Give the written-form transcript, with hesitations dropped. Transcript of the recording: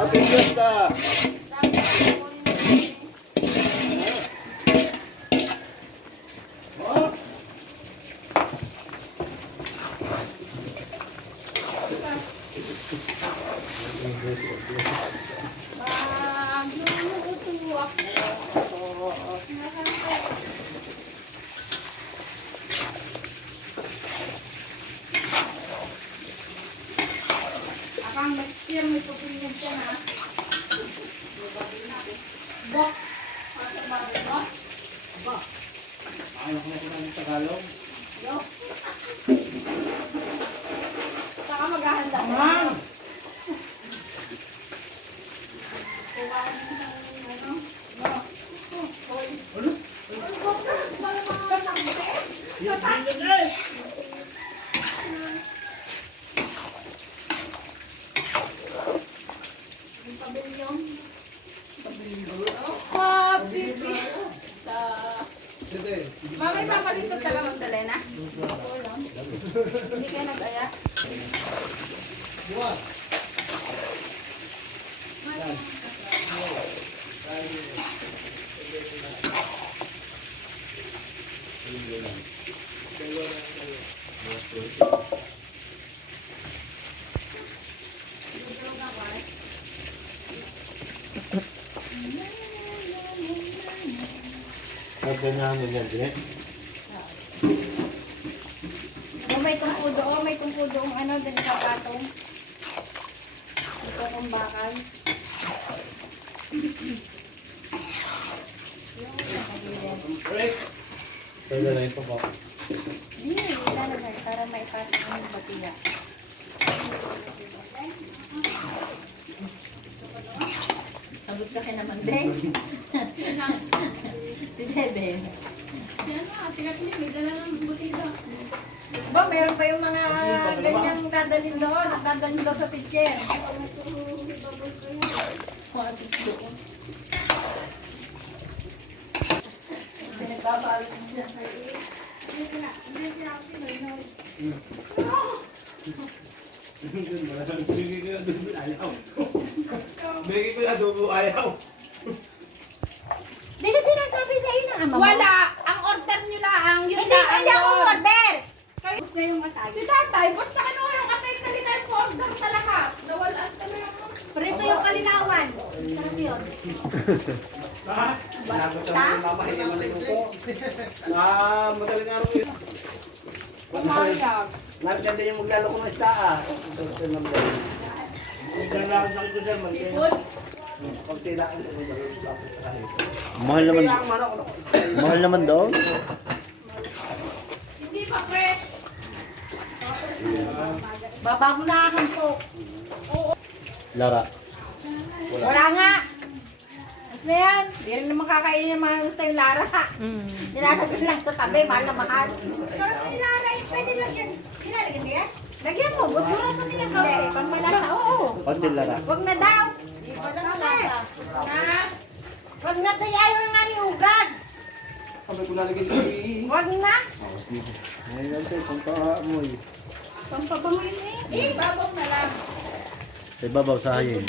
Happy Fiesta! Oh. Akang may pupilihan siya na. Bok. Pasok ba rin mo? Bok. Ano ko na ng Tagalog? Yo. Saka maghahanda. Ma'am! Kuha ko din ng ano. No. Hoy. Ano? Ano ba? Para mga nakbe? Yung bilin eh! Yung pavilion. Happy Fiesta. Mami, papalito talaga Magdalena? Oo lang. Hindi kayo nag-aya? Buwan! Ganyahan yan, Dre. May tungkudo ang ano, din sa patong. Ito ang bakal. Break! Pwede na ito po. Hindi, ilalagay para may patong ang batiya. Sagot ka kay naman, Ben. Si Dede. Yan nga, tinatili, may dala ng butida. Ba, meron pa yung mga ganyang dadalhin doon. Dadalhin daw sa teacher. Pinagbabalot mo siya sa Bigay ko na adobo ayaw. Di ba sinasabi sa inyo ng ama mo? Wala! Ang order nyo lang, yun Hindi na kanya akong order! Kayo- Gusto yung atay. Si tatay, basta ano yung katay kanina yung order sa lahat. Nawalaan kami yung... Prito yung kalinawan. Sarap yun. Ha? Basta? Mamahiya man ito. Madaling araw yun. Pumayag. Nagkanda yung maglalo ko ng istaa. Ito na ba? Naglalakad na ito sir. Seafoods. Pag tinaan ko Mahal naman. Mahal naman daw. Hindi pa fresh. Baba mo na po. Lara. Wala nga. Gusto na yan. Hindi rin naman kakainin ng mga gusto yung Lara. Nilalagyan lang sa tabi. Mahal na mahal. Sarap yung Lara. Pwede lagyan. Nilalagyan ka yan? Lagyan mo. Butsuran mo niya. Hindi. Pang malasa. Oo. Konti Lara. Huwag na daw. Huwag na malasa. Ha? Huwag na tayo nga ni Ugad. Kami ko nalagyan ito. Huwag na. Ngayon tayo, pampaamoy. Pampabangoy na eh. Babaw na lang. Sa ibabaw sa hayin.